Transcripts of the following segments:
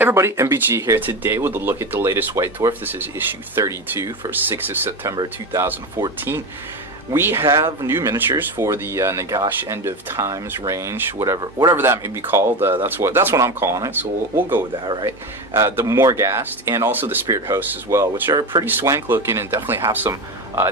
Everybody, MBG here today with a look at the latest White Dwarf. This is issue 32 for 6th of September 2014. We have new miniatures for the Nagash End of Times range, whatever that may be called. That's what I'm calling it. So we'll go with that, right? The Morghasts and also the Spirit Hosts as well, which are pretty swank looking and definitely have some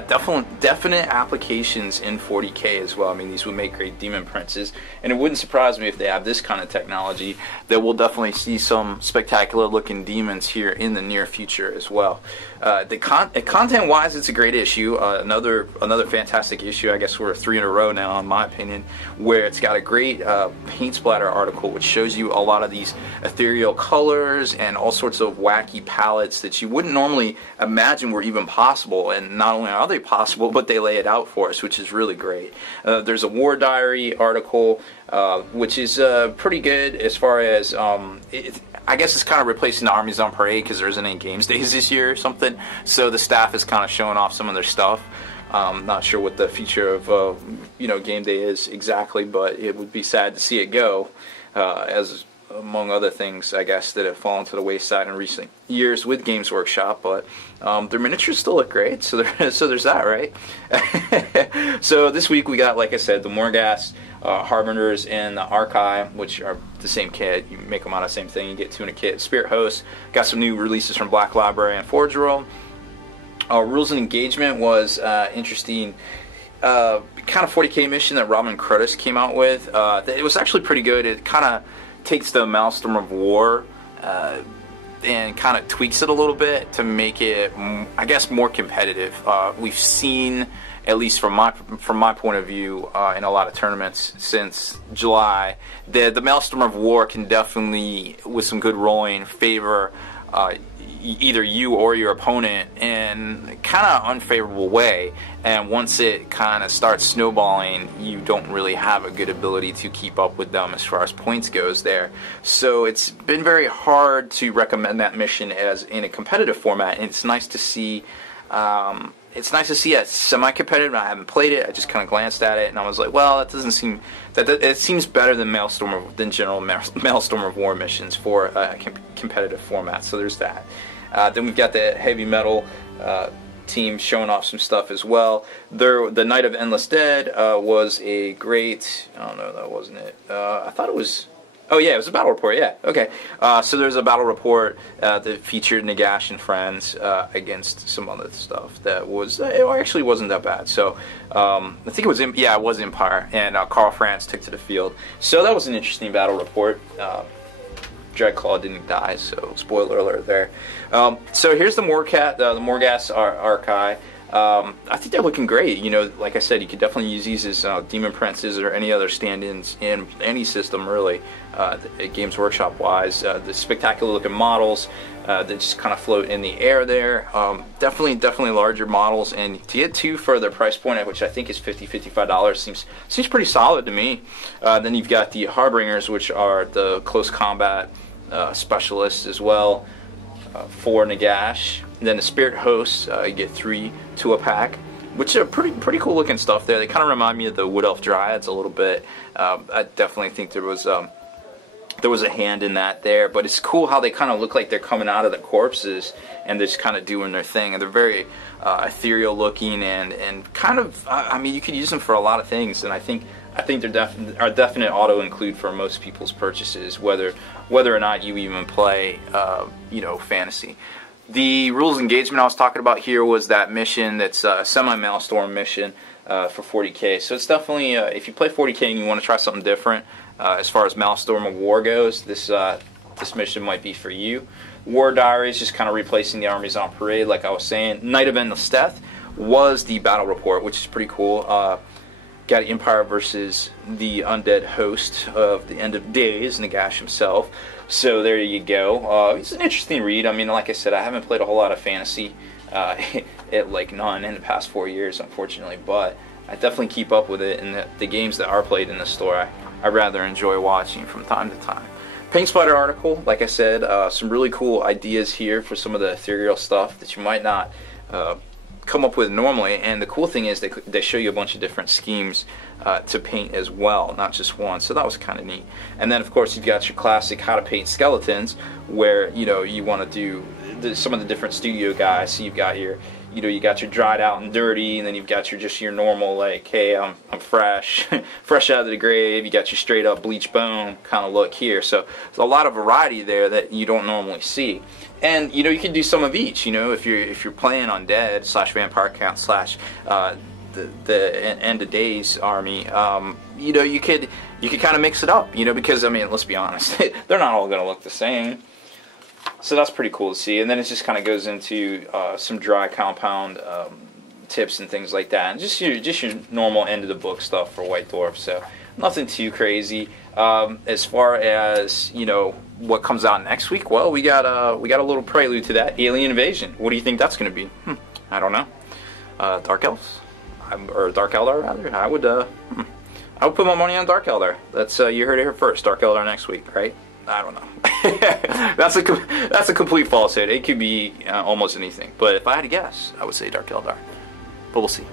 definite applications in 40K as well. I mean, these would make great demon princes, and it wouldn't surprise me if they have this kind of technology that we'll definitely see some spectacular looking demons here in the near future as well. Content wise, it's a great issue. Another fantastic issue. I guess we're 3 in a row now, in my opinion, where it's got a great paint splatter article which shows you a lot of these ethereal colors and all sorts of wacky palettes that you wouldn't normally imagine were even possible. And not only are they possible, but they lay it out for us, which is really great. There's a War Diary article, which is pretty good as far as I guess it's kind of replacing the Armies on Parade because there isn't any games days this year or something. So the staff is kind of showing off some of their stuff. Not sure what the future of game day is exactly, but it would be sad to see it go, as among other things, I guess, that have fallen to the wayside in recent years with Games Workshop. But their miniatures still look great, so there's that, right? So this week we got, like I said, the Morghasts, Harbingers, and the Archive, which are the same kit. You make them out of the same thing. You get 2 in a kit. Spirit Host got some new releases from Black Library and Forge World. Rules and Engagement was interesting. Kind of 40K mission that Robin Crudis came out with. It was actually pretty good. It kind of takes the Maelstrom of War and kind of tweaks it a little bit to make it, I guess, more competitive. We've seen, at least from my point of view, in a lot of tournaments since July, that the Maelstrom of War can definitely, with some good rolling, favor either you or your opponent in kind of unfavorable way, and once it kind of starts snowballing, you don't really have a good ability to keep up with them as far as points goes there. So it's been very hard to recommend that mission as in a competitive format, and it's nice to see a semi-competitive. I haven't played it. I just kind of glanced at it, and I was like, well, that doesn't seem it seems better than general Maelstrom of War missions for a competitive format. So there's that. Then we've got the heavy metal team showing off some stuff as well. The Night of Endless Dead was a great. Oh no, that wasn't it. I thought it was. Oh yeah, it was a battle report, yeah. Okay. So there's a battle report that featured Nagash and friends against some other stuff that was, it actually wasn't that bad. So I think it was, it was Empire, and Karl Franz took to the field. So that was an interesting battle report. Dreadclaw didn't die, so spoiler alert there. So here's the Morghasts Archive. I think they're looking great. Like I said, you could definitely use these as demon princes or any other stand-ins in any system, really, Games Workshop wise. The spectacular looking models that just kind of float in the air there. Definitely larger models, and to get 2 for their price point, which I think is $55, seems pretty solid to me. Then you've got the Harbingers, which are the close combat specialists as well for Nagash. And then the Spirit Hosts, you get 3 to a pack, which are pretty cool looking stuff there. They kind of remind me of the Wood Elf Dryads a little bit. I definitely think there was a hand in that there, but it's cool how they kind of look like they're coming out of the corpses and they're just kind of doing their thing, and they're very ethereal looking and kind of, I mean, you could use them for a lot of things, and I think they're are definite auto include for most people's purchases, whether or not you even play fantasy. The rules engagement I was talking about here was that mission that's a semi-Maelstrom mission for 40K. So it's definitely, if you play 40K and you want to try something different as far as Maelstrom of War goes, this mission might be for you. War Diary is just kind of replacing the Armies on Parade, like I was saying. Night of Endless Death was the battle report, which is pretty cool. Got Empire versus the undead host of the End of Days, Nagash himself. So there you go. It's an interesting read. I mean, like I said, I haven't played a whole lot of fantasy, like none in the past 4 years, unfortunately. But I definitely keep up with it, and the games that are played in the store, I rather enjoy watching from time to time. Paint splatter article, like I said, some really cool ideas here for some of the ethereal stuff that you might not come up with normally. And the cool thing is they show you a bunch of different schemes to paint as well, not just one. So that was kind of neat. And then of course you've got your classic how to paint skeletons, where you want to do some of the different studio guys. So you've got your you got your dried out and dirty, and then you've got your normal, like, hey, I'm fresh fresh out of the grave. You got your straight up bleach bone kind of look here. So there's a lot of variety there that you don't normally see. And you can do some of each. If you're playing undead / vampire count / the end of days army, you could kind of mix it up, because I mean, let's be honest, they're not all going to look the same. So that's pretty cool to see. And then it just kind of goes into some dry compound tips and things like that, and just your normal end of the book stuff for White Dwarf. So nothing too crazy. As far as what comes out next week, well, we got a little prelude to that, Alien Invasion. What do you think that's going to be? I don't know. Dark Elves, or Dark Eldar rather. I would put my money on Dark Eldar. That's you heard it here first. Dark Eldar next week, right? I don't know. That's a complete falsehood. It could be almost anything. But if I had to guess, I would say Dark Eldar. But we'll see.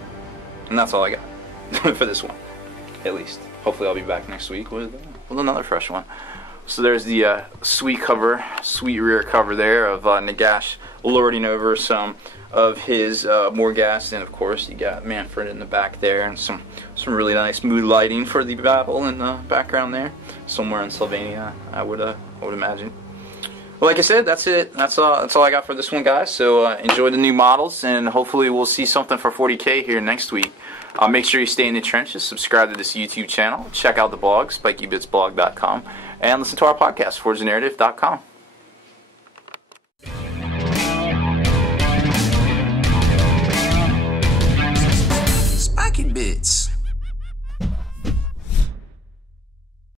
And that's all I got for this one, at least. Hopefully I'll be back next week with another fresh one. So there's the sweet rear cover there of Nagash lording over some of his Morghasts, and of course you got Manfred in the back there, and some really nice mood lighting for the battle in the background there, somewhere in Sylvania, I would imagine. Well, like I said, that's it. That's all I got for this one, guys. So enjoy the new models, and hopefully we'll see something for 40K here next week. Make sure you stay in the trenches, subscribe to this YouTube channel, check out the blog, spikybitsblog.com, and listen to our podcast, forgethenarrative.com. Spiky Bits.